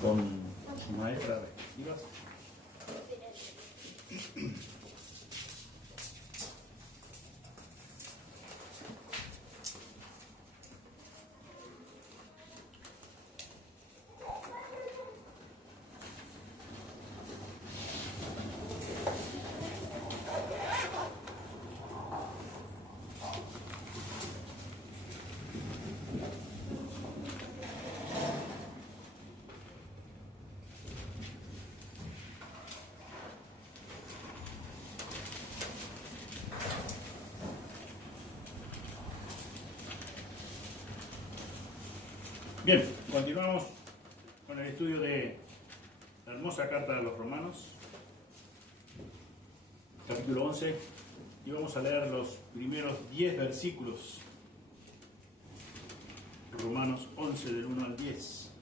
con maestra Rivas. Bien, continuamos con el estudio de la hermosa carta de los Romanos, capítulo 11, y vamos a leer los primeros 10 versículos. Romanos 11, del 1 al 10.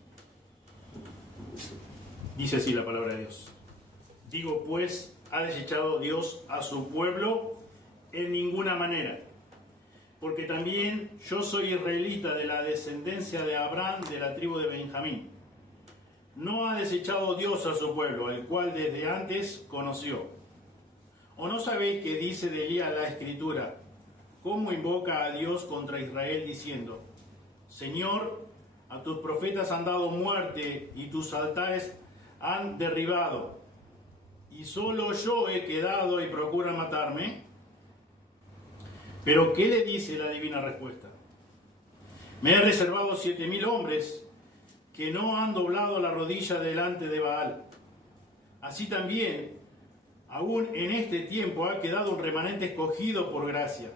Dice así la palabra de Dios. Digo pues, ¿ha desechado Dios a su pueblo? En ninguna manera. Porque también yo soy israelita de la descendencia de Abraham, de la tribu de Benjamín. No ha desechado Dios a su pueblo, el cual desde antes conoció. ¿O no sabéis que dice de Elías la Escritura? ¿Cómo invoca a Dios contra Israel diciendo: Señor, a tus profetas han dado muerte y tus altares han derribado, y solo yo he quedado y procuran matarme? Pero ¿qué le dice la divina respuesta? Me he reservado 7,000 hombres que no han doblado la rodilla delante de Baal. Así también, aún en este tiempo ha quedado un remanente escogido por gracia.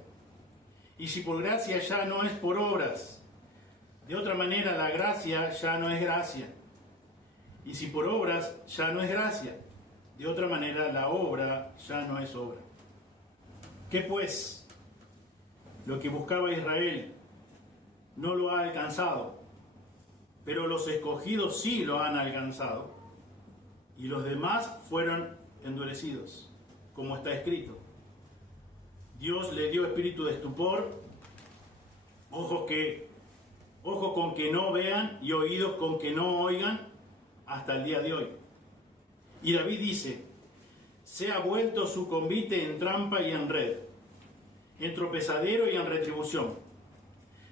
Y si por gracia ya no es por obras, de otra manera la gracia ya no es gracia. Y si por obras ya no es gracia, de otra manera la obra ya no es obra. ¿Qué pues? Lo que buscaba Israel no lo ha alcanzado, pero los escogidos sí lo han alcanzado, y los demás fueron endurecidos, como está escrito. Dios le dio espíritu de estupor, ojos con que no vean y oídos con que no oigan, hasta el día de hoy. Y David dice: se ha vuelto su convite en trampa y en red, en tropezadero y en retribución.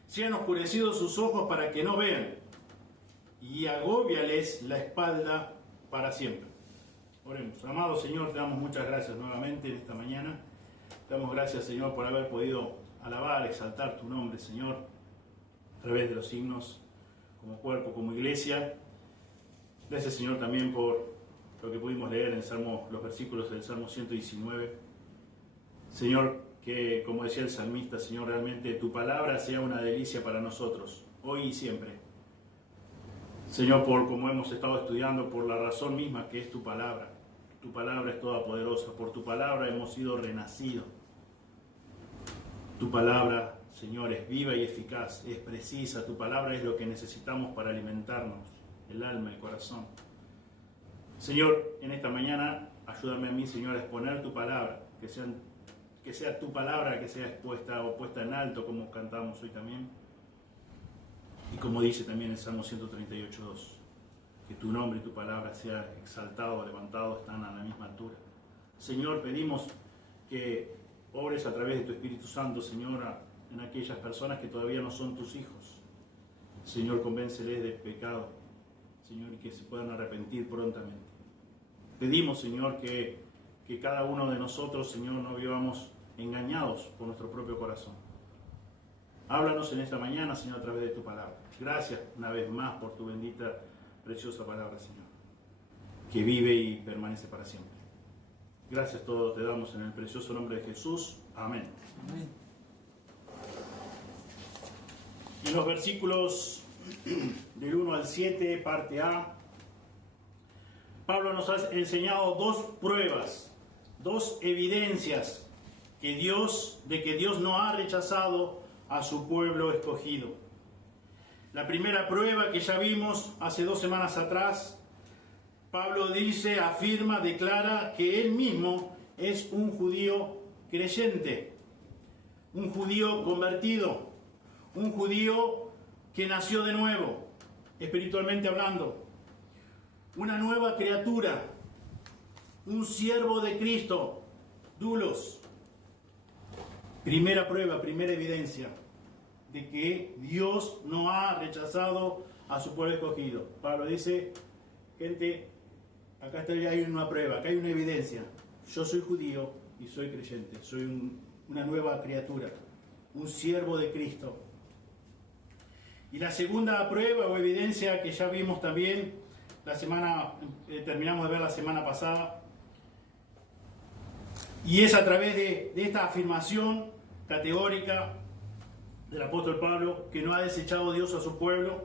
Se han oscurecido sus ojos para que no vean, y agóbiales la espalda para siempre. Oremos. Amado Señor, te damos muchas gracias nuevamente en esta mañana. Te damos gracias, Señor, por haber podido alabar, exaltar tu nombre, Señor, a través de los himnos, como cuerpo, como iglesia. Gracias, Señor, también por lo que pudimos leer en los versículos del Salmo 119. Señor, que, como decía el salmista, Señor, realmente tu palabra sea una delicia para nosotros, hoy y siempre. Señor, por como hemos estado estudiando, por la razón misma que es tu palabra. Tu palabra es toda poderosa, por tu palabra hemos sido renacidos. Tu palabra, Señor, es viva y eficaz, es precisa. Tu palabra es lo que necesitamos para alimentarnos, el alma, el corazón. Señor, en esta mañana, ayúdame a mí, Señor, a exponer tu palabra, que sea tu palabra que sea expuesta o puesta en alto, como cantamos hoy también. Y como dice también el Salmo 138:2, que tu nombre y tu palabra sea exaltado, levantado, están a la misma altura. Señor, pedimos que obres a través de tu Espíritu Santo, Señor, en aquellas personas que todavía no son tus hijos. Señor, convénceles del pecado, Señor, y que se puedan arrepentir prontamente. Pedimos, Señor, que cada uno de nosotros, Señor, no vivamos engañados por nuestro propio corazón. Háblanos en esta mañana, Señor, a través de tu palabra. Gracias una vez más por tu bendita, preciosa palabra, Señor, que vive y permanece para siempre. Gracias todos te damos en el precioso nombre de Jesús. Amén. Amén. En los versículos del 1 al 7, parte A, Pablo nos ha enseñado dos pruebas, dos evidencias de que Dios no ha rechazado a su pueblo escogido. La primera prueba que ya vimos hace 2 semanas atrás, Pablo dice, afirma, declara que él mismo es un judío creyente, un judío convertido, un judío que nació de nuevo, espiritualmente hablando, una nueva criatura, un siervo de Cristo, doulos. Primera prueba, primera evidencia de que Dios no ha rechazado a su pueblo escogido. Pablo dice, gente, acá hay una prueba, acá hay una evidencia. Yo soy judío y soy creyente, soy una nueva criatura, un siervo de Cristo. Y la segunda prueba o evidencia que ya vimos también, terminamos de ver la semana pasada, y es a través de esta afirmación categórica del apóstol Pablo, que no ha desechado Dios a su pueblo,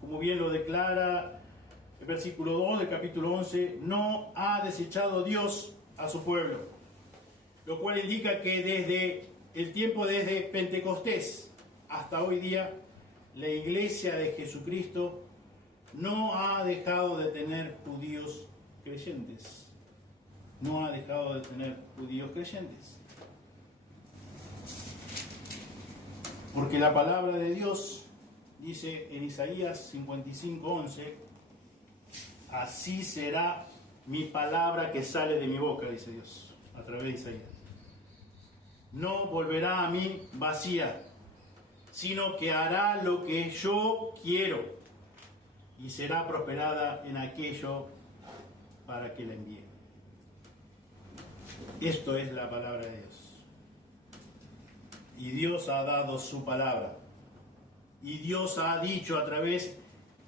como bien lo declara el versículo 2 del capítulo 11, no ha desechado Dios a su pueblo, lo cual indica que desde el tiempo desde Pentecostés hasta hoy día, la iglesia de Jesucristo no ha dejado de tener judíos creyentes. No ha dejado de tener judíos creyentes. Porque la palabra de Dios dice en Isaías 55:11, así será mi palabra que sale de mi boca, dice Dios, a través de Isaías. No volverá a mí vacía, sino que hará lo que yo quiero y será prosperada en aquello para que la envíe. Esto es la palabra de Dios. Y Dios ha dado su palabra. Y Dios ha dicho a través,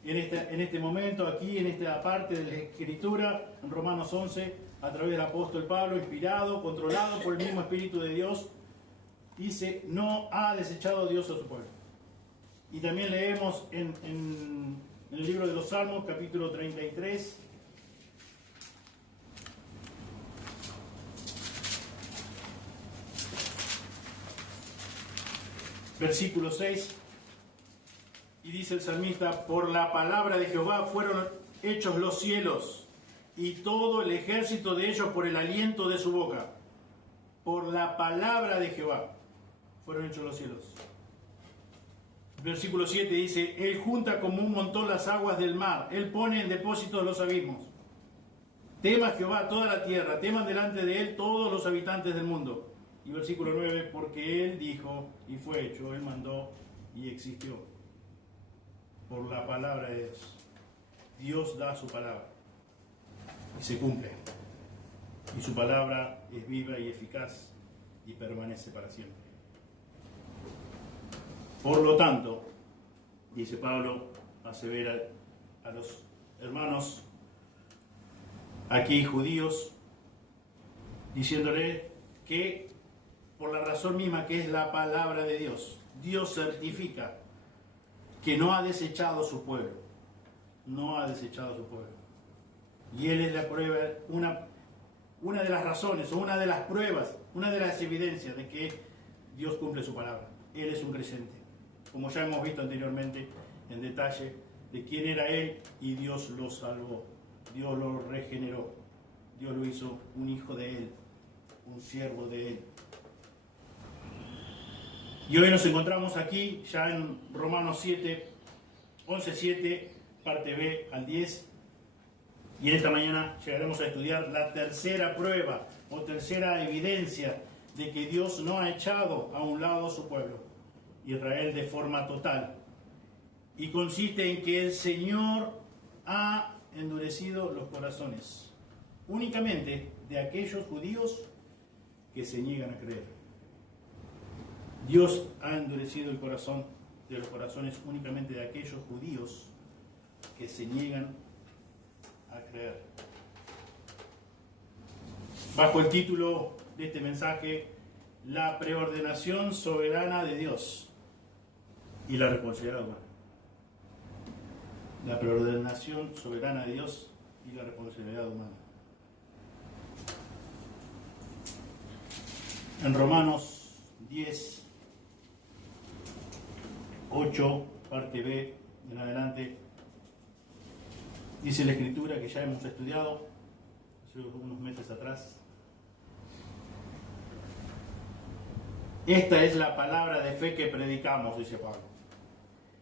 en este momento, aquí, en esta parte de la Escritura, en Romanos 11, a través del apóstol Pablo, inspirado, controlado por el mismo Espíritu de Dios, dice, no ha desechado Dios a su pueblo. Y también leemos en el libro de los Salmos, capítulo 33, versículo 6, y dice el salmista, por la palabra de Jehová fueron hechos los cielos, y todo el ejército de ellos por el aliento de su boca. Por la palabra de Jehová fueron hechos los cielos. Versículo 7 dice, Él junta como un montón las aguas del mar, Él pone en depósitos los abismos. Tema Jehová toda la tierra, teman delante de Él todos los habitantes del mundo. Y versículo 9, porque Él dijo y fue hecho, Él mandó y existió. Por la palabra de Dios. Dios da su palabra y se cumple. Y su palabra es viva y eficaz y permanece para siempre. Por lo tanto, dice Pablo, asevera a los hermanos aquí judíos, diciéndole que por la razón misma que es la palabra de Dios, Dios certifica que no ha desechado a su pueblo. No ha desechado a su pueblo. Y Él es la prueba, una de las razones, o una de las pruebas, una de las evidencias de que Dios cumple su palabra. Él es un creyente. Como ya hemos visto anteriormente en detalle de quién era Él, y Dios lo salvó. Dios lo regeneró. Dios lo hizo un hijo de Él, un siervo de Él. Y hoy nos encontramos aquí ya en Romanos 7, 11:7, parte B al 10. Y en esta mañana llegaremos a estudiar la tercera prueba o tercera evidencia de que Dios no ha echado a un lado a su pueblo, Israel, de forma total. Y consiste en que el Señor ha endurecido los corazones únicamente de aquellos judíos que se niegan a creer. Dios ha endurecido el corazón de los corazones únicamente de aquellos judíos que se niegan a creer. Bajo el título de este mensaje, la preordenación soberana de Dios y la responsabilidad humana. La preordenación soberana de Dios y la responsabilidad humana. En Romanos 10, 8, parte B, en adelante, dice la Escritura que ya hemos estudiado hace unos meses atrás. Esta es la palabra de fe que predicamos, dice Pablo.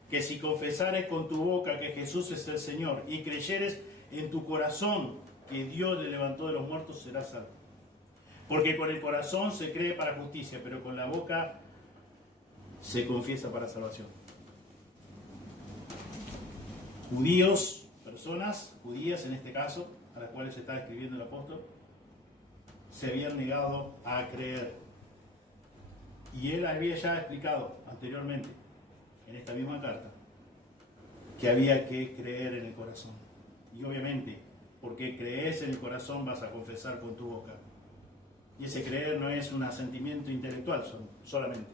Que si confesares con tu boca que Jesús es el Señor y creyeres en tu corazón que Dios le levantó de los muertos, serás salvo. Porque con el corazón se cree para justicia, pero con la boca se confiesa para salvación. Judíos, personas judías en este caso, a las cuales se está escribiendo el apóstol, se habían negado a creer. Y él había ya explicado anteriormente, en esta misma carta, que había que creer en el corazón. Y obviamente, porque crees en el corazón vas a confesar con tu boca. Y ese creer no es un asentimiento intelectual solamente,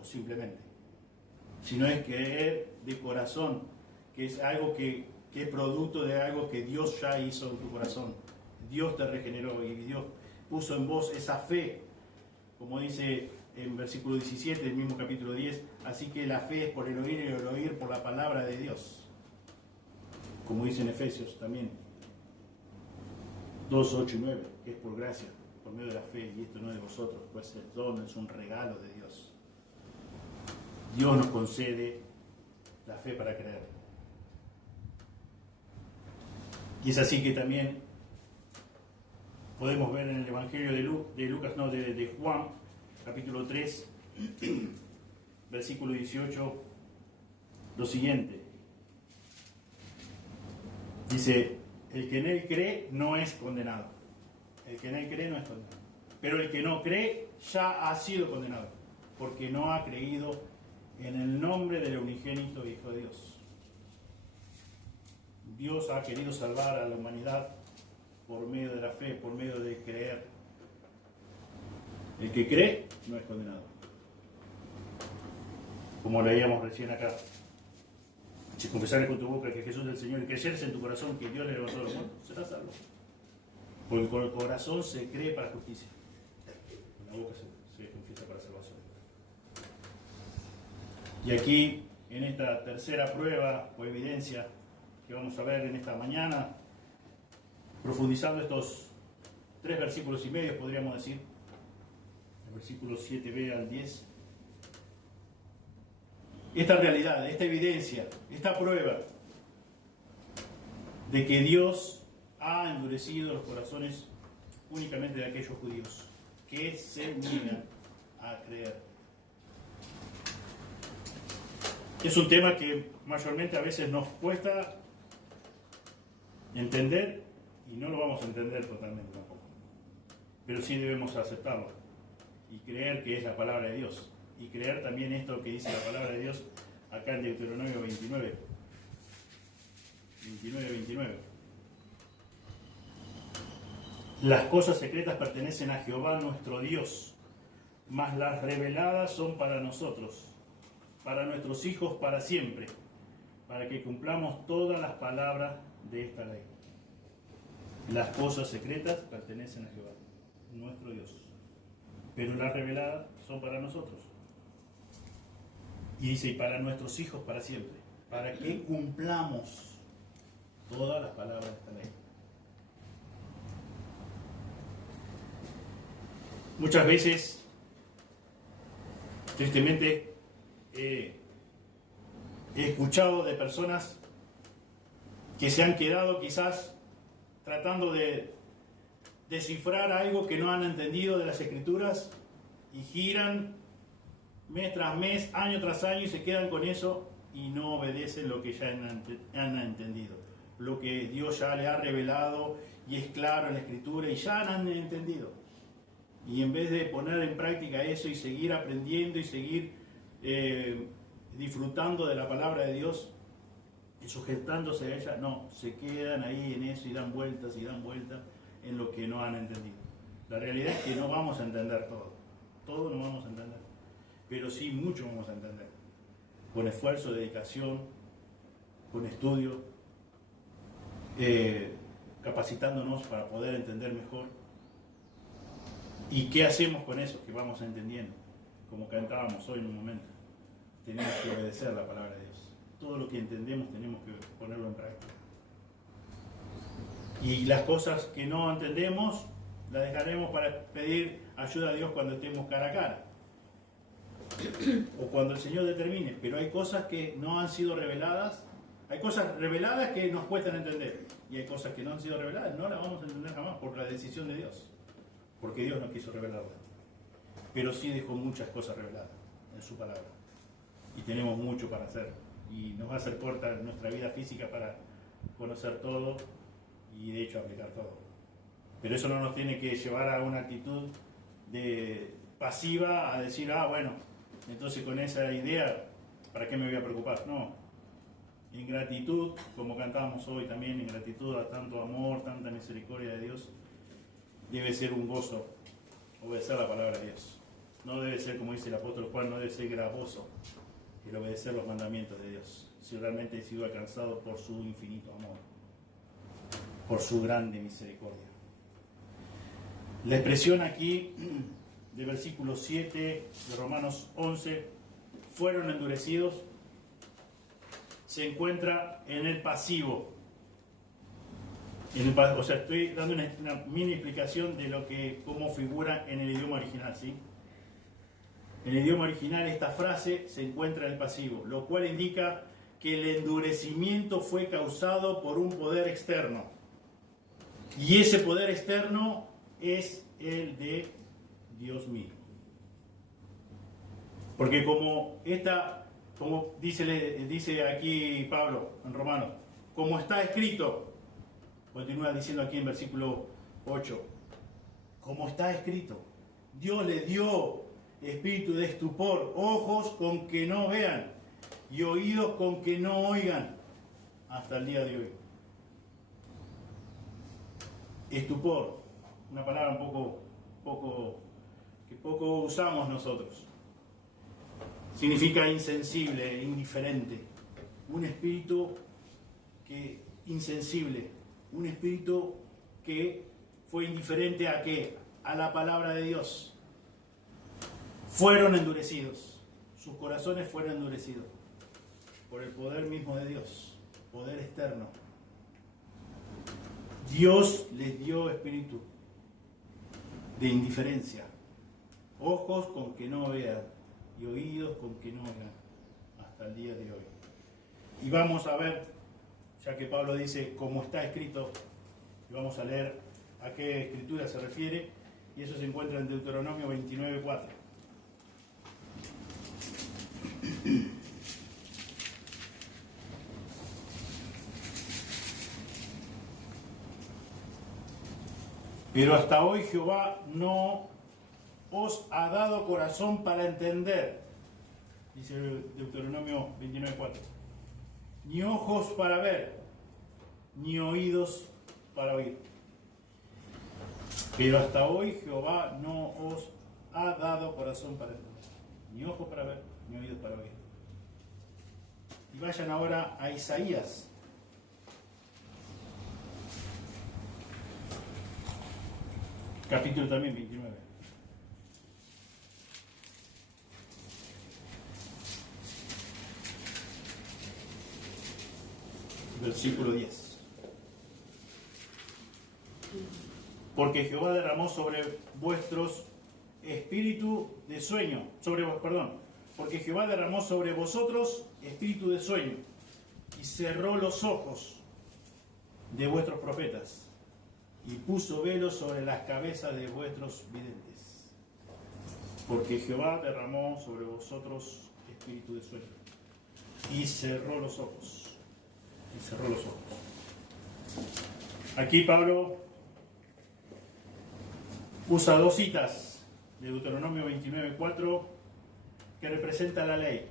o simplemente, sino es creer de corazón, que es algo que es producto de algo que Dios ya hizo en tu corazón. Dios te regeneró y Dios puso en vos esa fe, como dice en versículo 17 del mismo capítulo 10, así que la fe es por el oír y el oír por la palabra de Dios, como dice en Efesios también 2, 8 y 9, que es por gracia, por medio de la fe, y esto no es de vosotros, pues el don es un regalo de Dios. Dios nos concede la fe para creer. Y es así que también podemos ver en el Evangelio de Juan, capítulo 3, versículo 18, lo siguiente. Dice, el que en él cree no es condenado. El que en él cree no es condenado. Pero el que no cree ya ha sido condenado, porque no ha creído en el nombre del unigénito Hijo de Dios. Dios ha querido salvar a la humanidad por medio de la fe, por medio de creer. El que cree no es condenado. Como leíamos recién acá. Si confesares con tu boca que Jesús es el Señor y creyeres en tu corazón que Dios le levantó de los muertos, serás salvo. Porque con el corazón se cree para justicia. Con la boca se confiesa para salvación. Y aquí, en esta tercera prueba o evidencia que vamos a ver en esta mañana, profundizando estos 3 versículos y medio, podríamos decir, el versículo 7b al 10, esta realidad, esta evidencia, esta prueba de que Dios ha endurecido los corazones únicamente de aquellos judíos que se niegan a creer. Es un tema que mayormente a veces nos cuesta entender y no lo vamos a entender totalmente tampoco. Pero sí debemos aceptarlo y creer que es la palabra de Dios. Y creer también esto que dice la palabra de Dios acá en Deuteronomio 29. 29. Las cosas secretas pertenecen a Jehová nuestro Dios, mas las reveladas son para nosotros, para nuestros hijos para siempre, para que cumplamos todas las palabras de esta ley. Las cosas secretas pertenecen a Jehová, nuestro Dios, pero las reveladas son para nosotros. Y dice, y para nuestros hijos para siempre, para que cumplamos todas las palabras de esta ley. Muchas veces, tristemente, he escuchado de personas que se han quedado quizás tratando de descifrar algo que no han entendido de las Escrituras y giran mes tras mes, año tras año y se quedan con eso y no obedecen lo que ya han entendido, lo que Dios ya le ha revelado y es claro en la Escritura y ya han entendido. Y en vez de poner en práctica eso y seguir aprendiendo y seguir disfrutando de la palabra de Dios y sujetándose a ella, no, se quedan ahí en eso y dan vueltas en lo que no han entendido. La realidad es que no vamos a entender todo no vamos a entender, pero sí mucho vamos a entender, con esfuerzo, dedicación, con estudio, capacitándonos para poder entender mejor. ¿Y qué hacemos con eso que vamos entendiendo? Como cantábamos hoy en un momento, tenemos que obedecer la palabra de Dios. Todo lo que entendemos tenemos que ponerlo en práctica. Y las cosas que no entendemos, las dejaremos para pedir ayuda a Dios cuando estemos cara a cara. O cuando el Señor determine. Pero hay cosas que no han sido reveladas. Hay cosas reveladas que nos cuestan entender. y hay cosas que no han sido reveladas, no las vamos a entender jamás por la decisión de Dios, porque Dios no quiso revelarlas. Pero sí dejó muchas cosas reveladas en su palabra. Y tenemos mucho para hacer. Y nos va a hacer corta nuestra vida física para conocer todo y de hecho aplicar todo. Pero eso no nos tiene que llevar a una actitud de pasiva, a decir, bueno, entonces con esa idea, ¿para qué me voy a preocupar? No. En gratitud, como cantábamos hoy también, en gratitud a tanto amor, tanta misericordia de Dios, debe ser un gozo obedecer la palabra de Dios. No debe ser, como dice el apóstol Juan, no debe ser gravoso el obedecer los mandamientos de Dios, si realmente he sido alcanzado por su infinito amor, por su grande misericordia. La expresión aquí de versículo 7 de Romanos 11, fueron endurecidos, se encuentra en el pasivo. O sea, estoy dando una mini explicación de cómo figura en el idioma original, ¿sí? En el idioma original esta frase se encuentra en el pasivo, lo cual indica que el endurecimiento fue causado por un poder externo. Y ese poder externo es el de Dios mismo. Porque como dice aquí Pablo en Romanos, como está escrito, continúa diciendo aquí en versículo 8, como está escrito, Dios le dio espíritu de estupor, ojos con que no vean y oídos con que no oigan, hasta el día de hoy. Estupor, una palabra que poco usamos nosotros. Significa insensible, indiferente. Un espíritu insensible, un espíritu que fue indiferente ¿a qué? A la palabra de Dios. Fueron endurecidos, sus corazones fueron endurecidos por el poder mismo de Dios, poder externo. Dios les dio espíritu de indiferencia, ojos con que no vean y oídos con que no oigan, hasta el día de hoy. Y vamos a ver, ya que Pablo dice como está escrito, y vamos a leer a qué escritura se refiere, y eso se encuentra en Deuteronomio 29:4. Pero hasta hoy Jehová no os ha dado corazón para entender, dice Deuteronomio 29:4, ni ojos para ver, ni oídos para oír. Pero hasta hoy Jehová no os ha dado corazón para entender, ni ojos para ver, ni oídos para oír. Y vayan ahora a Isaías. Capítulo también 29. Versículo 10. Porque Jehová derramó sobre vuestros espíritu de sueño, porque Jehová derramó sobre vosotros espíritu de sueño y cerró los ojos de vuestros profetas y puso velos sobre las cabezas de vuestros videntes. Porque Jehová derramó sobre vosotros espíritu de sueño y cerró los ojos. Aquí Pablo usa dos citas de Deuteronomio 29:4 que representa la ley,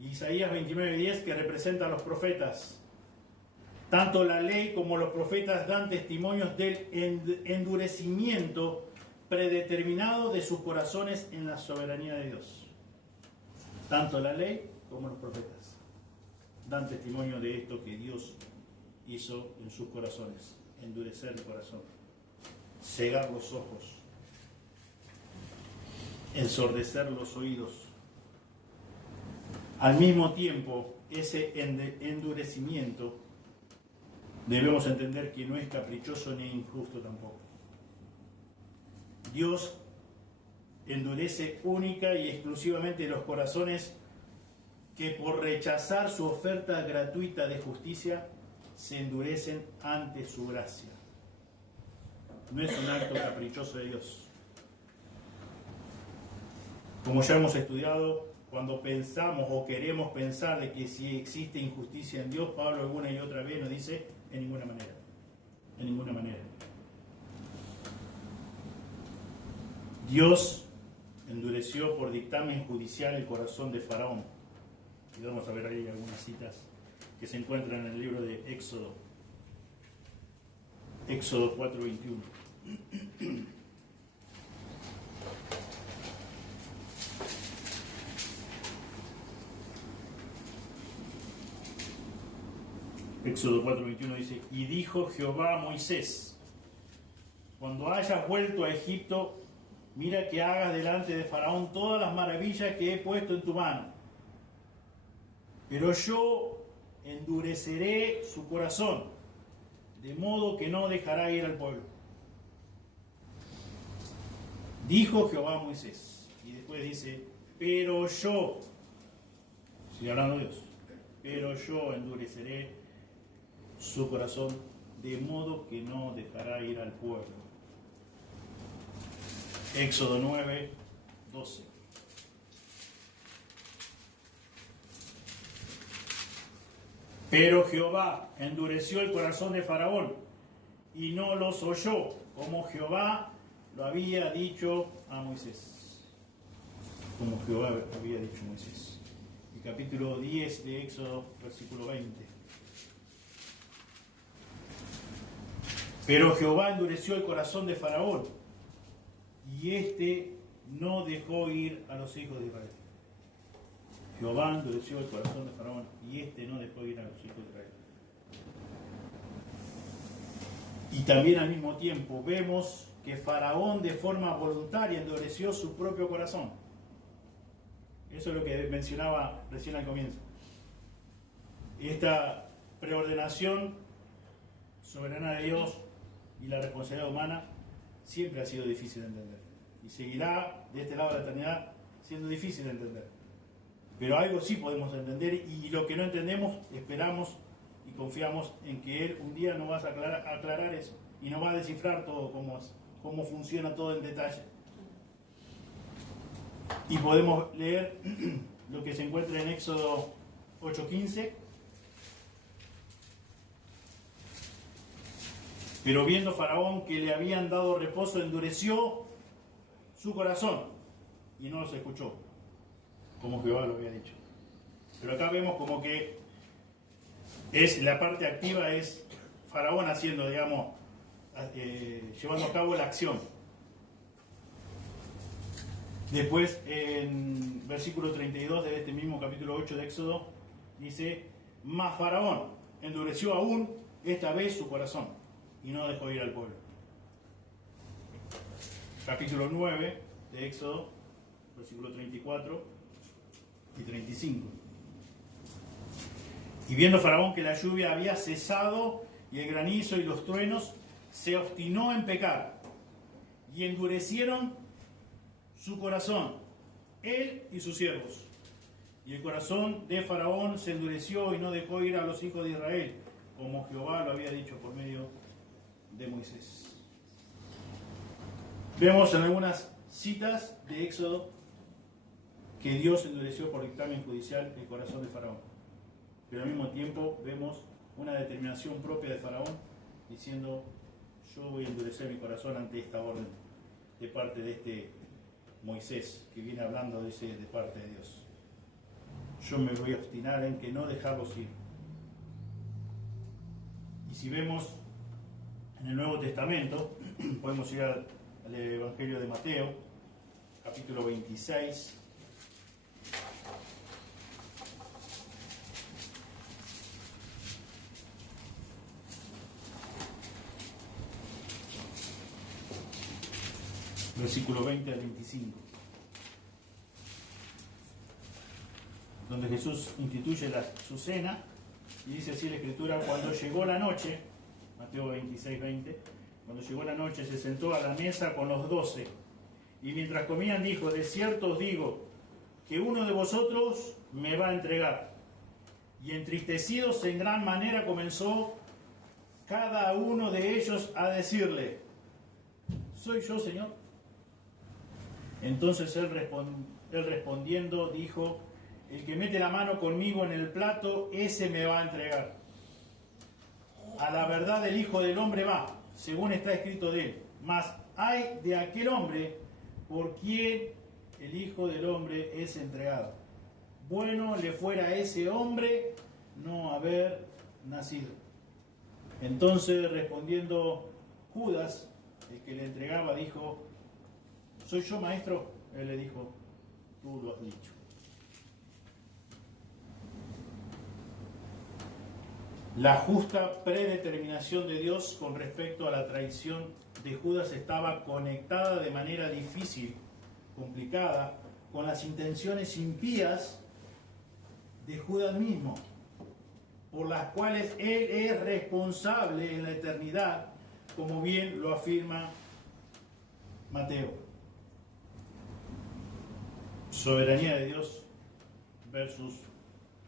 y Isaías 29:10 que representa a los profetas. Tanto la ley como los profetas dan testimonios del endurecimiento predeterminado de sus corazones en la soberanía de Dios. Tanto la ley como los profetas dan testimonio de esto que Dios hizo en sus corazones: endurecer el corazón, cegar los ojos, ensordecer los oídos. Al mismo tiempo, ese endurecimiento debemos entender que no es caprichoso ni injusto tampoco. Dios endurece única y exclusivamente los corazones que por rechazar su oferta gratuita de justicia se endurecen ante su gracia. No es un acto caprichoso de Dios. Como ya hemos estudiado, cuando pensamos o queremos pensar de que si existe injusticia en Dios, Pablo alguna y otra vez nos dice, en ninguna manera. En ninguna manera. Dios endureció por dictamen judicial el corazón de Faraón. Y vamos a ver ahí algunas citas que se encuentran en el libro de Éxodo. Éxodo 4:21. Éxodo 4:21 dice, y dijo Jehová a Moisés, cuando hayas vuelto a Egipto, mira que hagas delante de Faraón todas las maravillas que he puesto en tu mano. Pero yo endureceré su corazón, de modo que no dejará ir al pueblo. Dijo Jehová a Moisés. Y después dice, pero yo, sigue hablando Dios, pero yo endureceré su corazón, de modo que no dejará ir al pueblo. Éxodo 9:12. Pero Jehová endureció el corazón de Faraón y no los oyó, como Jehová lo había dicho a Moisés. Como Jehová había dicho a Moisés. El capítulo 10 de Éxodo, versículo 20. Pero Jehová endureció el corazón de Faraón y éste no dejó ir a los hijos de Israel. Jehová endureció el corazón de Faraón y éste no dejó ir a los hijos de Israel. Y también al mismo tiempo vemos que Faraón de forma voluntaria endureció su propio corazón. Eso es lo que mencionaba recién al comienzo. Esta preordenación soberana de Dios y la responsabilidad humana siempre ha sido difícil de entender. Y seguirá de este lado de la eternidad siendo difícil de entender. Pero algo sí podemos entender y lo que no entendemos esperamos y confiamos en que Él un día nos va a aclarar eso y nos va a descifrar todo cómo funciona todo en detalle. Y podemos leer lo que se encuentra en Éxodo 8:15. Pero viendo Faraón que le habían dado reposo, endureció su corazón y no los escuchó, como Jehová lo había dicho. Pero acá vemos como que es la parte activa, es Faraón haciendo, digamos, llevando a cabo la acción. Después, en versículo 32 de este mismo capítulo 8 de Éxodo, dice, mas Faraón endureció aún esta vez su corazón y no dejó ir al pueblo. Capítulo 9 de Éxodo, versículo 34 y 35. Y viendo Faraón que la lluvia había cesado y el granizo y los truenos, se obstinó en pecar y endurecieron su corazón, él y sus siervos. Y el corazón de Faraón se endureció y no dejó ir a los hijos de Israel, como Jehová lo había dicho por medio de Moisés. Vemos en algunas citas de Éxodo que Dios endureció por dictamen judicial el corazón de Faraón. Pero al mismo tiempo vemos una determinación propia de Faraón diciendo, yo voy a endurecer mi corazón ante esta orden de parte de este Moisés, que viene hablando de parte de Dios. Yo me voy a obstinar en que no dejarlos ir. Y si vemos en el Nuevo Testamento, podemos ir al Evangelio de Mateo, capítulo 26. Versículo 20 al 25, donde Jesús instituye su cena, y dice así la Escritura, cuando llegó la noche, Mateo 26, 20, cuando llegó la noche se sentó a la mesa con los 12, y mientras comían dijo, de cierto os digo, que uno de vosotros me va a entregar. Y entristecidos en gran manera comenzó cada uno de ellos a decirle: ¿soy yo, Señor? Entonces él respondiendo dijo: el que mete la mano conmigo en el plato, ese me va a entregar. A la verdad el Hijo del Hombre va, según está escrito de él. Mas hay de aquel hombre por quien el Hijo del Hombre es entregado. Bueno le fuera a ese hombre no haber nacido. Entonces respondiendo Judas, el que le entregaba, dijo: ¿soy yo, maestro? Él le dijo: tú lo has dicho. La justa predeterminación de Dios con respecto a la traición de Judas estaba conectada de manera difícil, complicada, con las intenciones impías de Judas mismo, por las cuales él es responsable en la eternidad, como bien lo afirma Mateo. Soberanía de Dios versus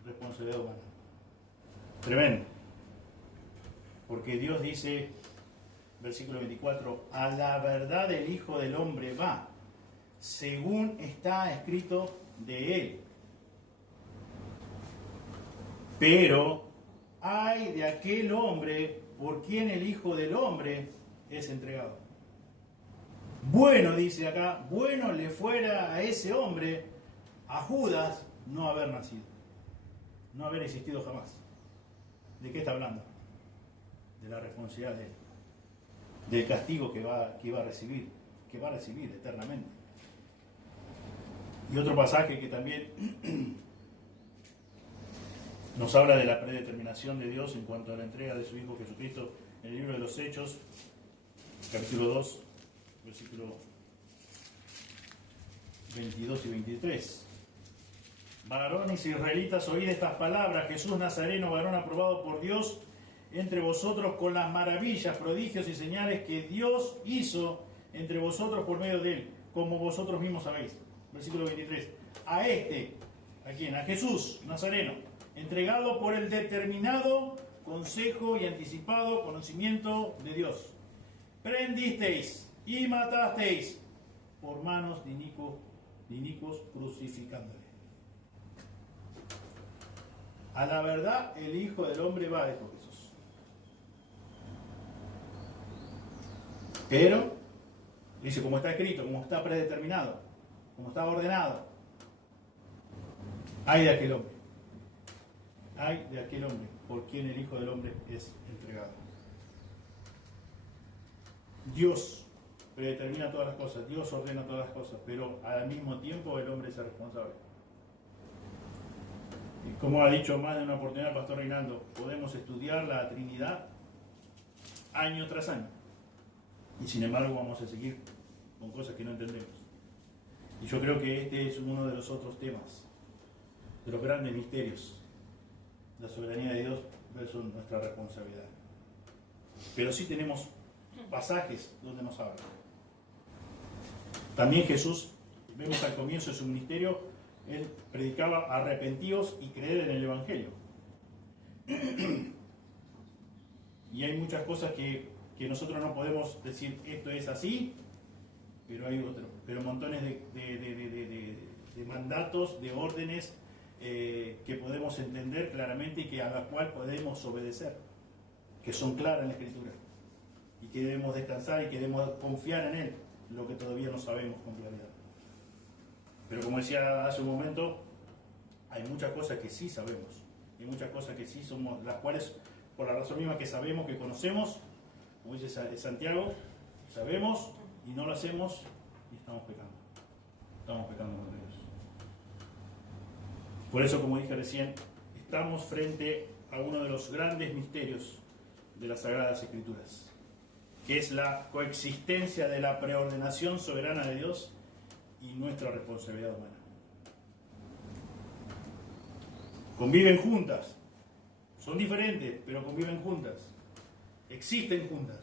responsabilidad humana. Tremendo. Porque Dios dice, versículo 24, a la verdad el Hijo del Hombre va, según está escrito de él. Pero ay de aquel hombre por quien el Hijo del Hombre es entregado. Bueno, dice acá, bueno le fuera a ese hombre, a Judas, no haber nacido, no haber existido jamás. ¿De qué está hablando? De la responsabilidad de él, del castigo que iba a recibir, que va a recibir eternamente. Y otro pasaje que también nos habla de la predeterminación de Dios en cuanto a la entrega de su Hijo Jesucristo, en el libro de los Hechos, capítulo 2, versículo 22 y 23. Varones israelitas, oíd estas palabras: Jesús Nazareno, varón aprobado por Dios entre vosotros con las maravillas, prodigios y señales que Dios hizo entre vosotros por medio de él, como vosotros mismos sabéis. Versículo 23. ¿A quién? A Jesús Nazareno, entregado por el determinado consejo y anticipado conocimiento de Dios. Prendisteis y matasteis por manos de inicuos crucificándole. A la verdad el Hijo del Hombre va, dijo Jesús. Pero, dice, como está escrito, como está predeterminado, como está ordenado, ay de aquel hombre. Ay de aquel hombre por quien el Hijo del Hombre es entregado. Dios predetermina todas las cosas, Dios ordena todas las cosas, pero al mismo tiempo el hombre es el responsable. Y como ha dicho más de una oportunidad el pastor Reinaldo, podemos estudiar la Trinidad año tras año, y sin embargo vamos a seguir con cosas que no entendemos. Y yo creo que este es uno de los otros temas, de los grandes misterios, la soberanía de Dios versus nuestra responsabilidad. Pero sí tenemos pasajes donde nos habla. También Jesús, vemos al comienzo de su ministerio, él predicaba: arrepentíos y creed en el Evangelio. Y hay muchas cosas que nosotros no podemos decir esto es así, pero montones de mandatos, de órdenes que podemos entender claramente y a las cuales podemos obedecer, que son claras en la Escritura, y que debemos descansar y que debemos confiar en Él, lo que todavía no sabemos con claridad. Pero como decía hace un momento, hay muchas cosas que sí sabemos, y muchas cosas que sí somos, las cuales, por la razón misma que sabemos, que conocemos, como dice Santiago, sabemos y no lo hacemos y estamos pecando. Estamos pecando contra Dios. Por eso, como dije recién, estamos frente a uno de los grandes misterios de las Sagradas Escrituras, que es la coexistencia de la preordenación soberana de Dios y nuestra responsabilidad humana. Conviven juntas, son diferentes, pero conviven juntas, existen juntas,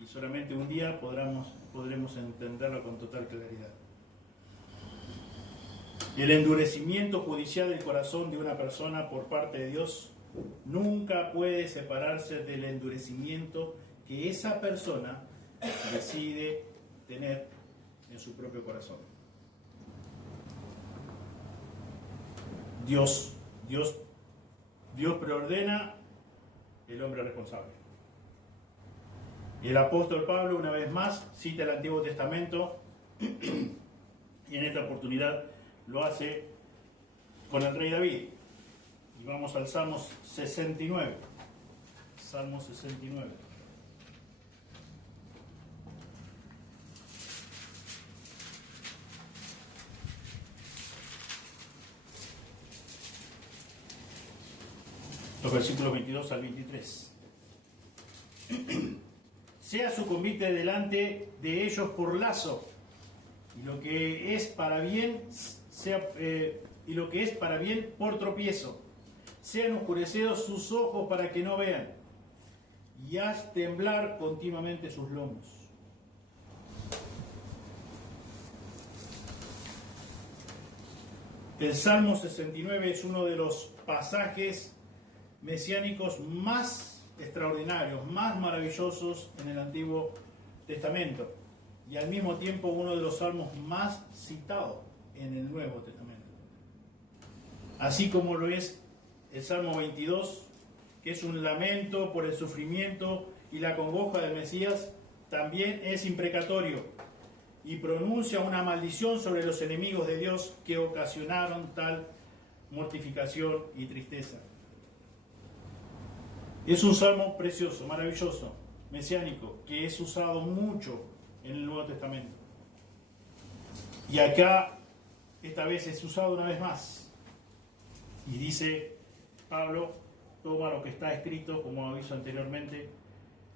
y solamente un día podremos entenderlo con total claridad. El endurecimiento judicial del corazón de una persona por parte de Dios nunca puede separarse del endurecimiento que esa persona decide tener en su propio corazón. Dios preordena, el hombre responsable. Y el apóstol Pablo, una vez más, cita el Antiguo Testamento y en esta oportunidad lo hace con el rey David. Y vamos al Salmo 69. Salmo 69. Los versículos 22 al 23. Sea su convite delante de ellos por lazo, y lo que es para bien por tropiezo. Sean oscurecidos sus ojos para que no vean, y haz temblar continuamente sus lomos. El Salmo 69 es uno de los pasajes mesiánicos más extraordinarios, más maravillosos en el Antiguo Testamento, y al mismo tiempo uno de los salmos más citados en el Nuevo Testamento. Así como lo es el Salmo 22, que es un lamento por el sufrimiento y la congoja del Mesías, también es imprecatorio y pronuncia una maldición sobre los enemigos de Dios que ocasionaron tal mortificación y tristeza. Es un salmo precioso, maravilloso, mesiánico, que es usado mucho en el Nuevo Testamento. Y acá, esta vez es usado una vez más. Y dice Pablo, toma lo que está escrito, como aviso anteriormente,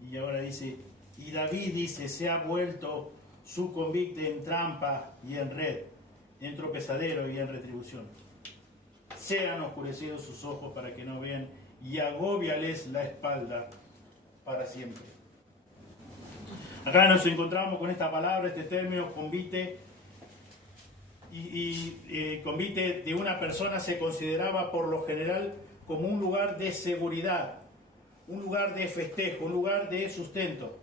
y ahora dice, y David dice, se ha vuelto su convite en trampa y en red, en tropezadero y en retribución. Sean oscurecidos sus ojos para que no vean, y agóbiales la espalda para siempre. Acá nos encontramos con esta palabra, este término, convite, y convite de una persona se consideraba por lo general como un lugar de seguridad, un lugar de festejo, un lugar de sustento.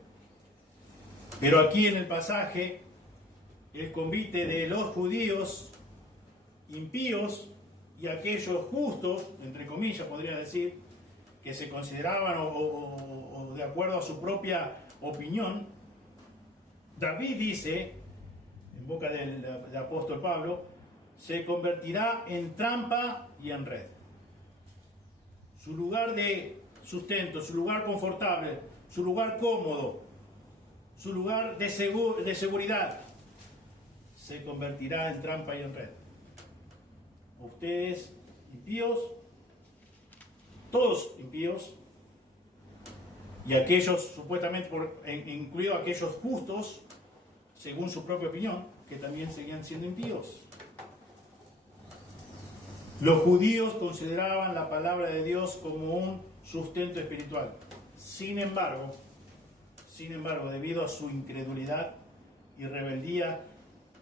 Pero aquí en el pasaje, el convite de los judíos impíos y aquellos justos, entre comillas podría decir, que se consideraban o de acuerdo a su propia opinión, David dice, en boca del apóstol Pablo, se convertirá en trampa y en red. Su lugar de sustento, su lugar confortable, su lugar cómodo, su lugar de seguridad, se convertirá en trampa y en red. Ustedes, impíos, todos impíos, y aquellos, supuestamente, incluidos aquellos justos, según su propia opinión, que también seguían siendo impíos. Los judíos consideraban la palabra de Dios como un sustento espiritual. Sin embargo, debido a su incredulidad y rebeldía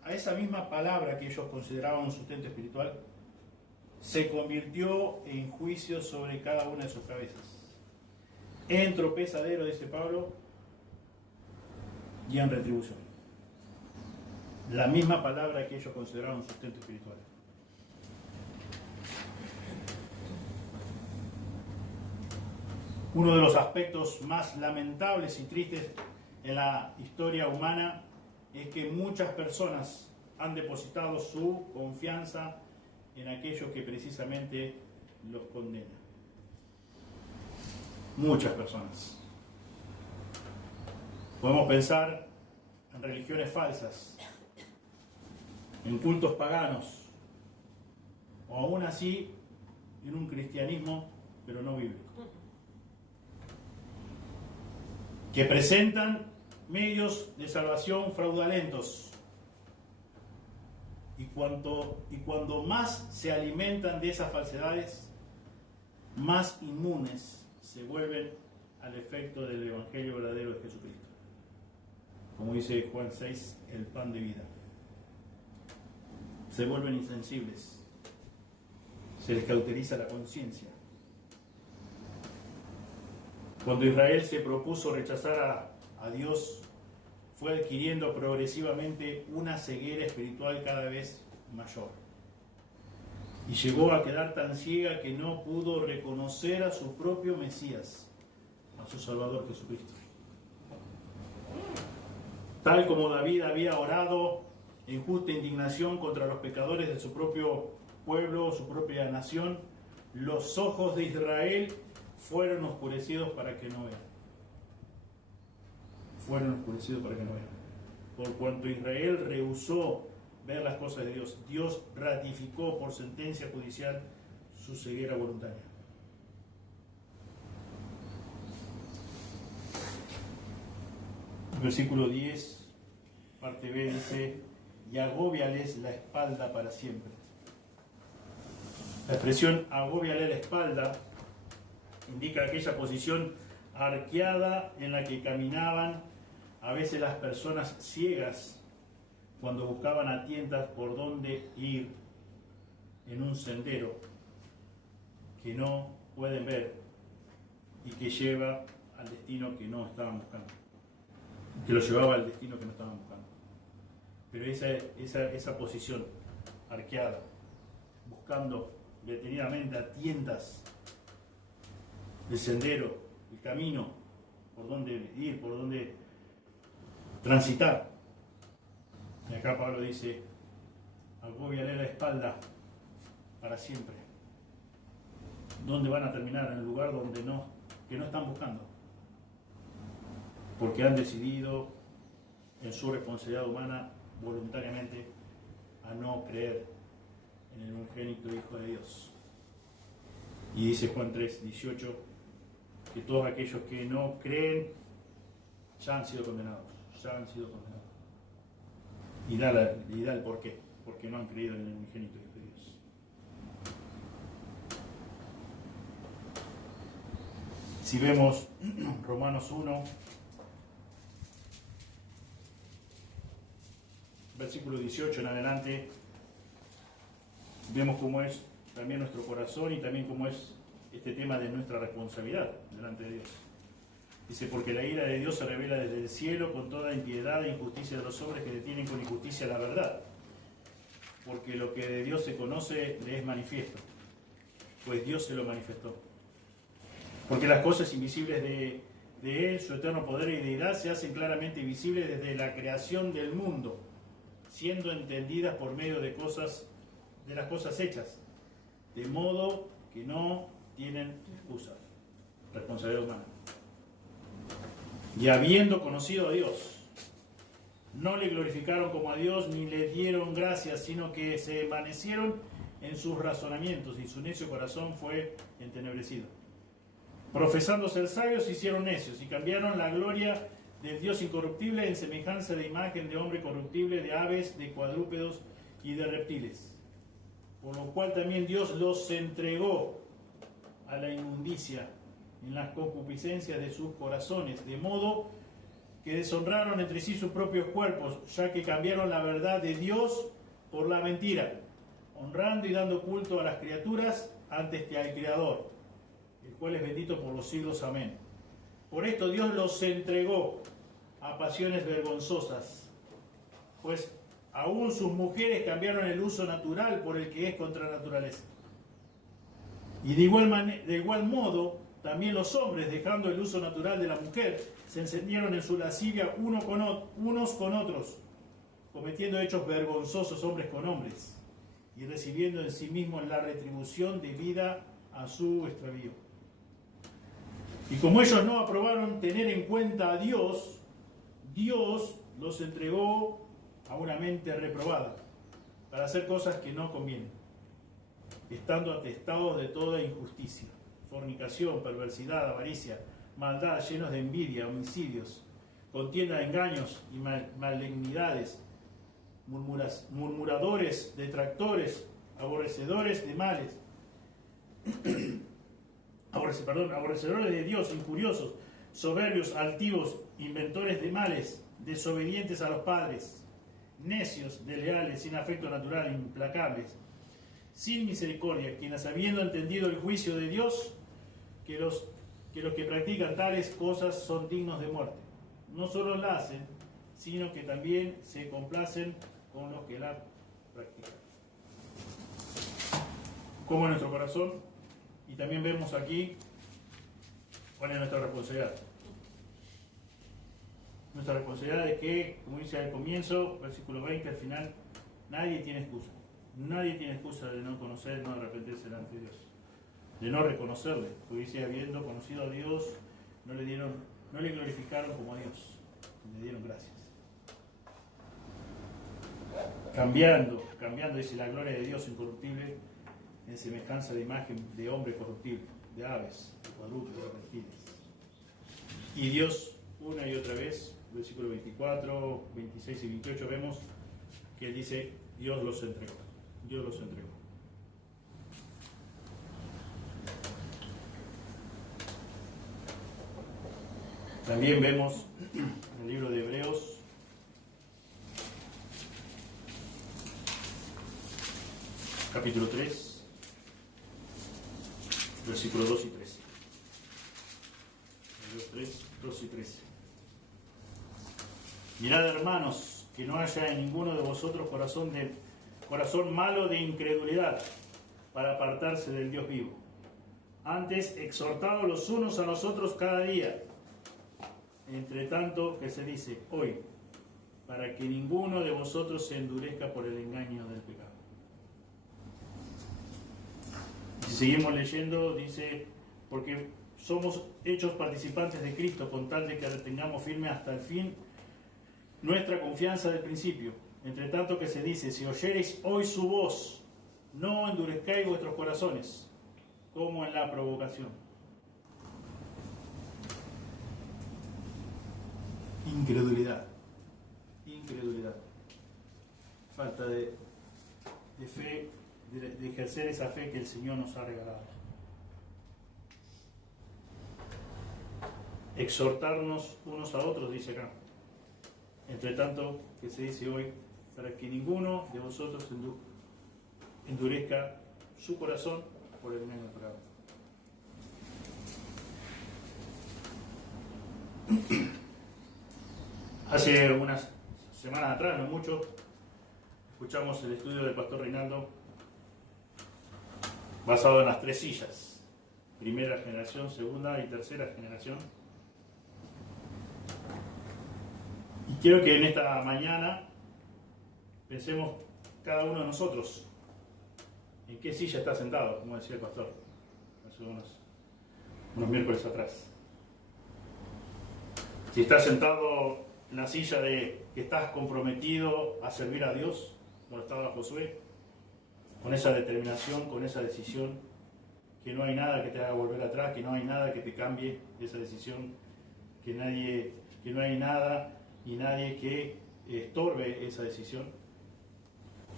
a esa misma palabra que ellos consideraban un sustento espiritual, se convirtió en juicio sobre cada una de sus cabezas. En tropezadero, dice Pablo, y en retribución. La misma palabra que ellos consideraban un sustento espiritual. Uno de los aspectos más lamentables y tristes en la historia humana es que muchas personas han depositado su confianza en aquello que precisamente los condena. Muchas personas. Podemos pensar en religiones falsas, en cultos paganos, o aún así en un cristianismo, pero no bíblico, que presentan medios de salvación fraudulentos. Y cuando más se alimentan de esas falsedades, más inmunes se vuelven al efecto del Evangelio verdadero de Jesucristo. Como dice Juan 6, el pan de vida. Se vuelven insensibles, se les cauteriza la conciencia. Cuando Israel se propuso rechazar a Dios, fue adquiriendo progresivamente una ceguera espiritual cada vez mayor. Y llegó a quedar tan ciega que no pudo reconocer a su propio Mesías, a su Salvador Jesucristo. Tal como David había orado en justa indignación contra los pecadores de su propio pueblo, su propia nación, los ojos de Israel fueron oscurecidos para que no vean. Fueron oscurecidos para que no vean. Por cuanto Israel rehusó ver las cosas de Dios, Dios ratificó por sentencia judicial su ceguera voluntaria. Versículo 10, parte B, dice: y agóbiales la espalda para siempre. La expresión agóbiale la espalda indica aquella posición arqueada en la que caminaban a veces las personas ciegas cuando buscaban a tientas por dónde ir en un sendero que no pueden ver y que lleva al destino que no estaban buscando, que lo llevaba al destino que no estaban buscando. Pero esa posición arqueada, buscando detenidamente a tientas el sendero, el camino, por dónde ir, por dónde transitar. Y acá Pablo dice: agóbiale la espalda para siempre. ¿Dónde van a terminar? En el lugar que no están buscando. Porque han decidido en su responsabilidad humana voluntariamente a no creer en el unigénito Hijo de Dios. Y dice Juan 3:18 que todos aquellos que no creen ya han sido condenados. Y da el porqué, porque no han creído en el unigénito Hijo de Dios. Si vemos Romanos 1, versículo 18 en adelante, vemos cómo es también nuestro corazón y también cómo es este tema de nuestra responsabilidad delante de Dios. Dice: porque la ira de Dios se revela desde el cielo con toda impiedad e injusticia de los hombres que detienen con injusticia la verdad. Porque lo que de Dios se conoce le es manifiesto, pues Dios se lo manifestó. Porque las cosas invisibles de Él, su eterno poder y deidad, se hacen claramente visibles desde la creación del mundo, siendo entendidas por medio de las cosas hechas, de modo que no tienen excusa. Responsabilidad humana. Y habiendo conocido a Dios, no le glorificaron como a Dios ni le dieron gracias, sino que se envanecieron en sus razonamientos y su necio corazón fue entenebrecido. Profesando ser sabios, se hicieron necios y cambiaron la gloria del Dios incorruptible en semejanza de imagen de hombre corruptible, de aves, de cuadrúpedos y de reptiles. Por lo cual también Dios los entregó a la inmundicia en las concupiscencias de sus corazones, de modo que deshonraron entre sí sus propios cuerpos, ya que cambiaron la verdad de Dios por la mentira, honrando y dando culto a las criaturas antes que al Creador, el cual es bendito por los siglos. Amén. Por esto Dios los entregó a pasiones vergonzosas, pues aún sus mujeres cambiaron el uso natural por el que es contra naturaleza. Y de igual modo, también los hombres, dejando el uso natural de la mujer, se encendieron en su lascivia unos con otros, cometiendo hechos vergonzosos hombres con hombres, y recibiendo en sí mismos la retribución debida a su extravío. Y como ellos no aprobaron tener en cuenta a Dios, Dios los entregó a una mente reprobada, para hacer cosas que no convienen, estando atestados de toda injusticia, fornicación, perversidad, avaricia, maldad, llenos de envidia, homicidios, contienda, engaños y malignidades, murmuradores, detractores, aborrecedores de males, aborrecedores de Dios, injuriosos, soberbios, altivos, inventores de males, desobedientes a los padres, necios, desleales, sin afecto natural, implacables, sin misericordia, quienes habiendo entendido el juicio de Dios, que los que los que practican tales cosas son dignos de muerte. No solo la hacen, sino que también se complacen con los que la practican. Como en nuestro corazón, y también vemos aquí cuál es nuestra responsabilidad. Nuestra responsabilidad es que, como dice al comienzo, versículo 20, al final, nadie tiene excusa. Nadie tiene excusa de no conocer, no arrepentirse delante de Dios, de no reconocerle. Porque dice, habiendo conocido a Dios, no le glorificaron como a Dios, le dieron gracias. Cambiando, dice, la gloria de Dios incorruptible en semejanza de imagen de hombre corruptible, de aves, de cuadrúpedos, de reptiles. Y Dios, una y otra vez, versículo 24, 26 y 28, vemos que Él dice, Dios los entregó. Dios los entregó. También vemos en el libro de Hebreos, capítulo 3, versículos 2 y 13. Hebreos 3, 2 y 13. Mirad, hermanos, que no haya en ninguno de vosotros corazón malo de incredulidad para apartarse del Dios vivo. Antes, exhortados los unos a los otros cada día, entre tanto que se dice hoy, para que ninguno de vosotros se endurezca por el engaño del pecado. Si seguimos leyendo, dice, porque somos hechos participantes de Cristo, con tal de que retengamos firme hasta el fin nuestra confianza del principio. Entre tanto que se dice, si oyereis hoy su voz, no endurezcáis vuestros corazones, como en la provocación. Incredulidad. Falta de fe, de ejercer esa fe que el Señor nos ha regalado. Exhortarnos unos a otros, dice acá. Entre tanto que se dice hoy, para que ninguno de vosotros endurezca su corazón por el engaño del pecado. Hace unas semanas atrás, no mucho, escuchamos el estudio del pastor Reinaldo basado en las 3 sillas, primera generación, segunda y tercera generación. Y quiero que en esta mañana pensemos cada uno de nosotros en qué silla está sentado, como decía el pastor hace unos miércoles atrás. Si estás sentado en la silla de que estás comprometido a servir a Dios, como estaba Josué, con esa determinación, con esa decisión, que no hay nada que te haga volver atrás, que no hay nada que te cambie esa decisión, que no hay nada y nadie que estorbe esa decisión.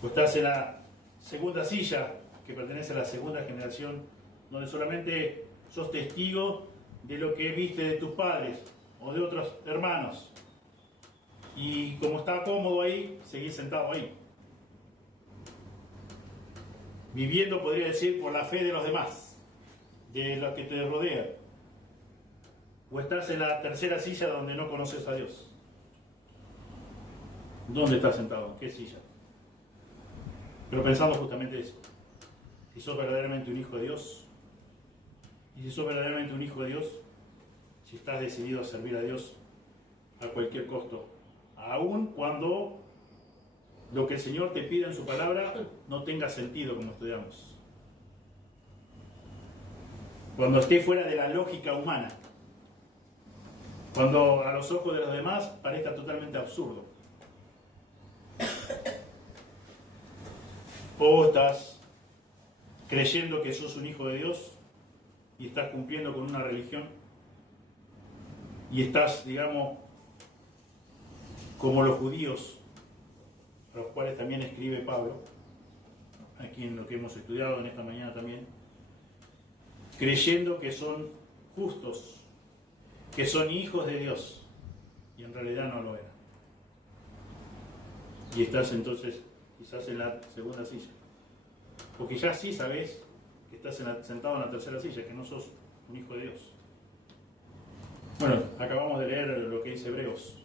O estás en la segunda silla, que pertenece a la segunda generación, donde solamente sos testigo de lo que viste de tus padres o de otros hermanos. Y como está cómodo ahí, seguís sentado ahí. Viviendo, podría decir, por la fe de los demás, de los que te rodean. O estás en la tercera silla donde no conoces a Dios. ¿Dónde estás sentado? ¿En qué silla? Pero pensando justamente eso. Si sos verdaderamente un hijo de Dios, y si sos verdaderamente un hijo de Dios, si estás decidido a servir a Dios a cualquier costo, aun cuando lo que el Señor te pide en su palabra no tenga sentido, como estudiamos. Cuando esté fuera de la lógica humana. Cuando a los ojos de los demás parezca totalmente absurdo. O estás creyendo que sos un hijo de Dios y estás cumpliendo con una religión y estás, digamos, como los judíos, a los cuales también escribe Pablo, aquí en lo que hemos estudiado en esta mañana también, creyendo que son justos, que son hijos de Dios, y en realidad no lo eran. Y estás entonces quizás en la segunda silla, o quizás sí sabes que estás sentado en la tercera silla, que no sos un hijo de Dios. Bueno, acabamos de leer lo que dice Hebreos.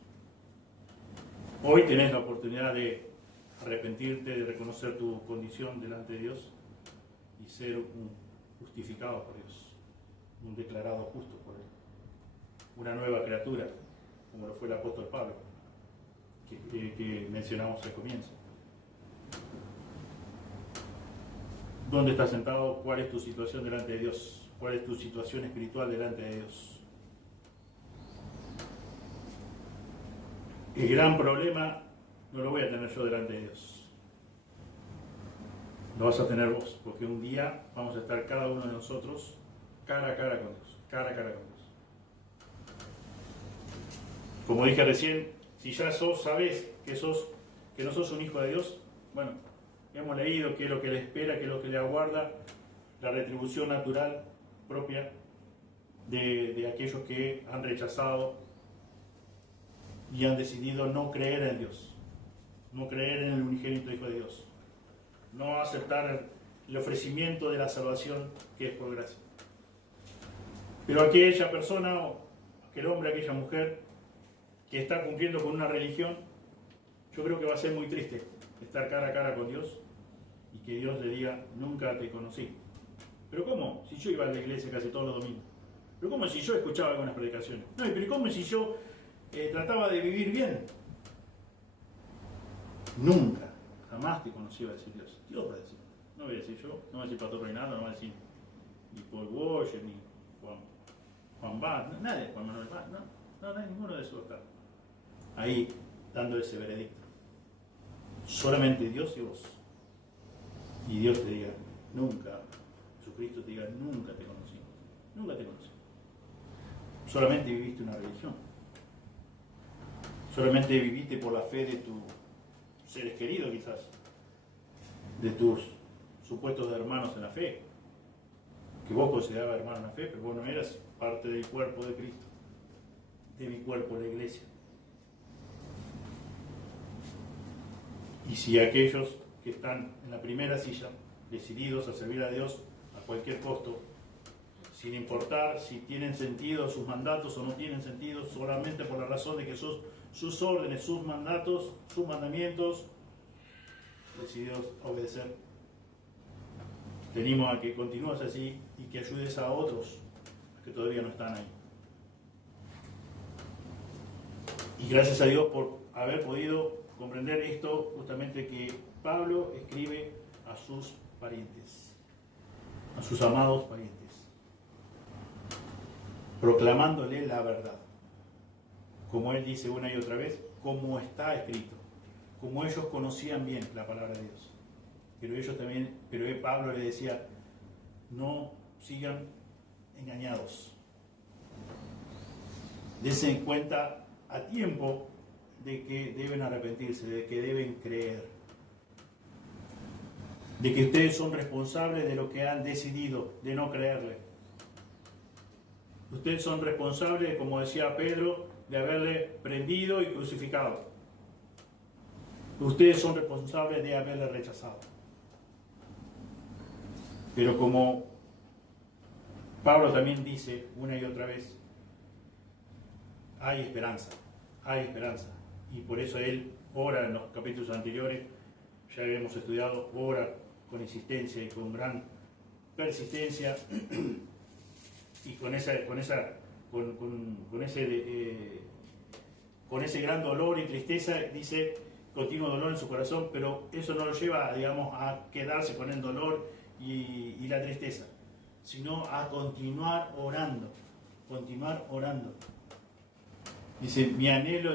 Hoy tenés la oportunidad de arrepentirte, de reconocer tu condición delante de Dios y ser un justificado por Dios, un declarado justo por Él, una nueva criatura, como lo fue el apóstol Pablo, que mencionamos al comienzo. ¿Dónde estás sentado? ¿Cuál es tu situación delante de Dios? ¿Cuál es tu situación espiritual delante de Dios? El gran problema no lo voy a tener yo delante de Dios. Lo vas a tener vos, porque un día vamos a estar cada uno de nosotros cara a cara con Dios, cara a cara con Dios. Como dije recién, si ya sabes que no sos un hijo de Dios, bueno, hemos leído qué es lo que le espera, qué es lo que le aguarda, la retribución natural propia de aquellos que han rechazado y han decidido no creer en Dios, no creer en el unigénito Hijo de Dios, no aceptar el ofrecimiento de la salvación que es por gracia. Pero aquella persona, aquel hombre, aquella mujer que está cumpliendo con una religión, yo creo que va a ser muy triste estar cara a cara con Dios y que Dios le diga, nunca te conocí. ¿Pero cómo? Si yo iba a la iglesia casi todos los domingos. ¿Pero cómo si yo escuchaba algunas predicaciones? No, pero ¿cómo si yo trataba de vivir bien? Nunca, jamás te conocí, va a decir Dios. Dios va a decir. No voy a decir yo, no va a decir Pastor Reinaldo, no va a decir ni Paul Washer, ni Juan Bad, nadie, Juan Manuel Bad, no hay ninguno de esos acá. Ahí, dando ese veredicto. Solamente Dios y vos. Y Dios te diga, nunca, Jesucristo te diga, nunca te conocí. Nunca te conocí. Solamente viviste una religión. Solamente viviste por la fe de tus seres queridos, quizás. De tus supuestos hermanos en la fe. Que vos considerabas hermano en la fe, pero vos no eras parte del cuerpo de Cristo. De mi cuerpo, la iglesia. Y si aquellos que están en la primera silla, decididos a servir a Dios a cualquier costo, sin importar si tienen sentido sus mandatos o no tienen sentido, solamente por la razón de que sus órdenes, sus mandatos, sus mandamientos, decididos a obedecer. Venimos a que continúes así y que ayudes a otros que todavía no están ahí. Y gracias a Dios por haber podido comprender esto, justamente que Pablo escribe a sus parientes, a sus amados parientes, proclamándole la verdad, como él dice una y otra vez, como está escrito, como ellos conocían bien la palabra de Dios. Pero Pablo le decía, no sigan engañados. Dense cuenta a tiempo de que deben arrepentirse, de que deben creer, de que ustedes son responsables de lo que han decidido de no creerle. Ustedes son responsables, como decía Pedro, de haberle prendido y crucificado. Ustedes son responsables de haberle rechazado. Pero como Pablo también dice una y otra vez, hay esperanza, hay esperanza. Y por eso él ora en los capítulos anteriores, ya hemos estudiado, ora con insistencia y con gran persistencia y con ese gran dolor y tristeza, dice, continuo dolor en su corazón, pero eso no lo lleva, digamos, a quedarse con el dolor y la tristeza, sino a continuar orando, Dice, mi anhelo,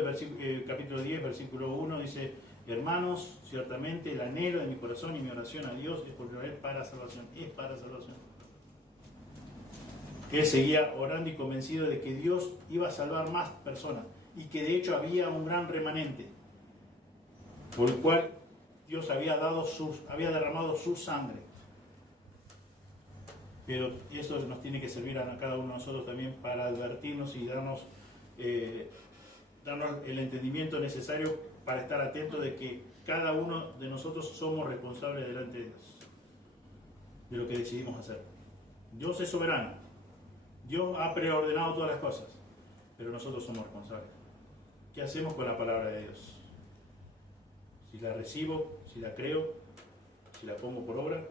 capítulo 10, versículo 1, dice, hermanos, ciertamente el anhelo de mi corazón y mi oración a Dios es porque es para salvación, Él seguía orando y convencido de que Dios iba a salvar más personas y que de hecho había un gran remanente por el cual Dios había derramado su sangre. Pero eso nos tiene que servir a cada uno de nosotros también para advertirnos y darnos el entendimiento necesario para estar atentos de que cada uno de nosotros somos responsables delante de Dios de lo que decidimos hacer. Dios es soberano. Dios ha preordenado todas las cosas. pero nosotros somos responsables. ¿Qué hacemos con la palabra de Dios? Si la recibo, si la creo, si la pongo por obra,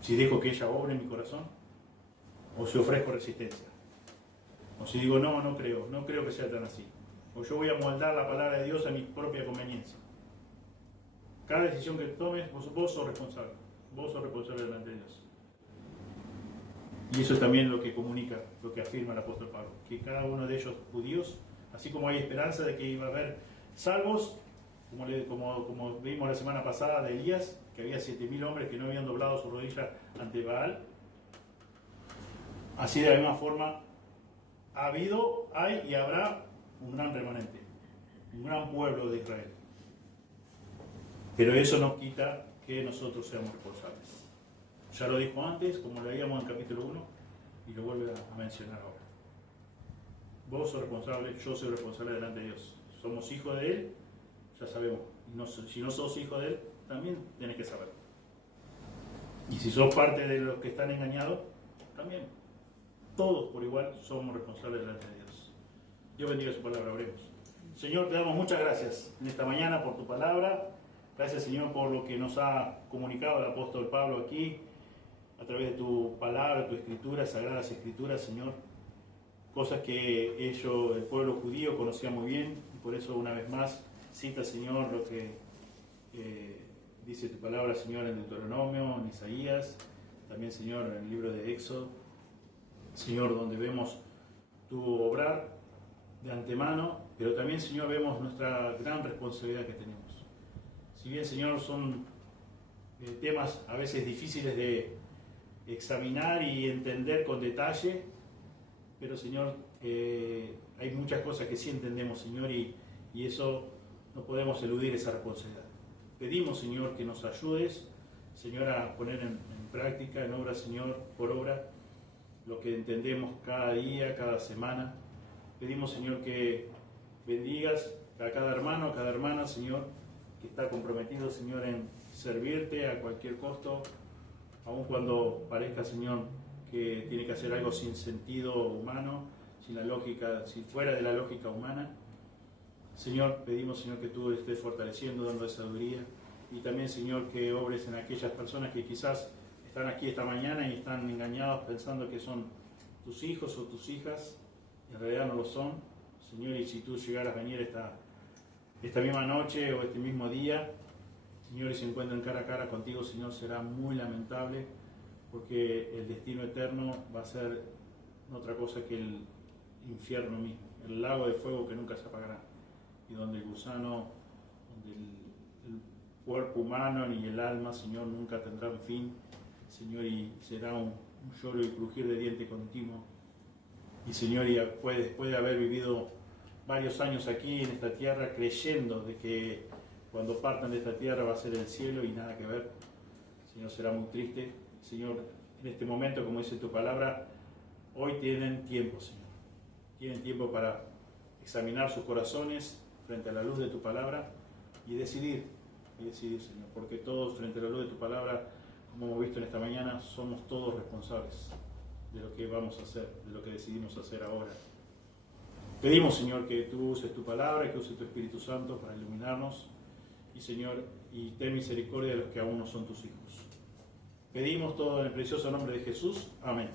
si dejo que ella obre en mi corazón, o si ofrezco resistencia, o si digo no creo que sea tan así, o yo voy a moldar la palabra de Dios a mi propia conveniencia. Cada decisión que tomes, vos sos responsable delante de Dios. Y eso es también lo que comunica, lo que afirma el apóstol Pablo, que cada uno de ellos judíos, así como hay esperanza de que iba a haber salvos, como vimos la semana pasada de Elías, que había 7.000 hombres que no habían doblado su rodilla ante Baal, así de la misma forma ha habido, hay y habrá un gran remanente, un gran pueblo de Israel. Pero eso no quita que nosotros seamos responsables. Ya lo dijo antes, como lo leíamos en capítulo 1, y lo vuelve a mencionar ahora. Vos sos responsable, yo soy responsable delante de Dios. Somos hijos de Él, ya sabemos. Y si no sos hijo de Él, también tenés que saberlo. Y si sos parte de los que están engañados, también. Todos por igual somos responsables delante de Dios. Dios bendiga su palabra, oremos. Señor, te damos muchas gracias en esta mañana por tu palabra. Gracias, Señor, por lo que nos ha comunicado el apóstol Pablo aquí, a través de tu palabra, tu escritura, sagradas escrituras, Señor. Cosas que el pueblo judío, conocía muy bien. Y por eso, una vez más, cita, Señor, lo que dice tu palabra, Señor, en Deuteronomio, en Isaías. También, Señor, en el libro de Éxodo. Señor, donde vemos tu obrar de antemano, pero también, Señor, vemos nuestra gran responsabilidad que tenemos. Si bien, Señor, son temas a veces difíciles de examinar y entender con detalle, pero, Señor, hay muchas cosas que sí entendemos, Señor, y eso no podemos eludir esa responsabilidad. Pedimos, Señor, que nos ayudes, Señor, a poner en práctica, en obra, Señor, por obra, lo que entendemos cada día, cada semana. Pedimos, Señor, que bendigas a cada hermano, a cada hermana, Señor, que está comprometido, Señor, en servirte a cualquier costo, aun cuando parezca, Señor, que tiene que hacer algo sin sentido humano, sin la lógica, sin fuera de la lógica humana. Señor, pedimos, Señor, que tú estés fortaleciendo, dando sabiduría, y también, Señor, que obres en aquellas personas que quizás están aquí esta mañana y están engañados pensando que son tus hijos o tus hijas, y en realidad no lo son. Señor, y si tú llegaras a venir esta misma noche o este mismo día, Señor, y se encuentran cara a cara contigo, Señor, será muy lamentable, porque el destino eterno va a ser otra cosa que el infierno mismo, el lago de fuego que nunca se apagará, y donde el gusano, donde el cuerpo humano ni el alma, Señor, nunca tendrán fin, Señor, y será un lloro y crujir de diente continuo. Y, Señor, y después de haber vivido varios años aquí en esta tierra, creyendo de que cuando partan de esta tierra va a ser el cielo y nada que ver, Señor, será muy triste. Señor, en este momento, como dice tu palabra, hoy tienen tiempo, Señor. Tienen tiempo para examinar sus corazones frente a la luz de tu palabra y decidir, Señor, porque todos frente a la luz de tu palabra, como hemos visto en esta mañana, somos todos responsables de lo que vamos a hacer, de lo que decidimos hacer ahora. Pedimos, Señor, que tú uses tu palabra, que uses tu Espíritu Santo para iluminarnos, y, Señor, y ten misericordia de los que aún no son tus hijos. Pedimos todo en el precioso nombre de Jesús. Amén.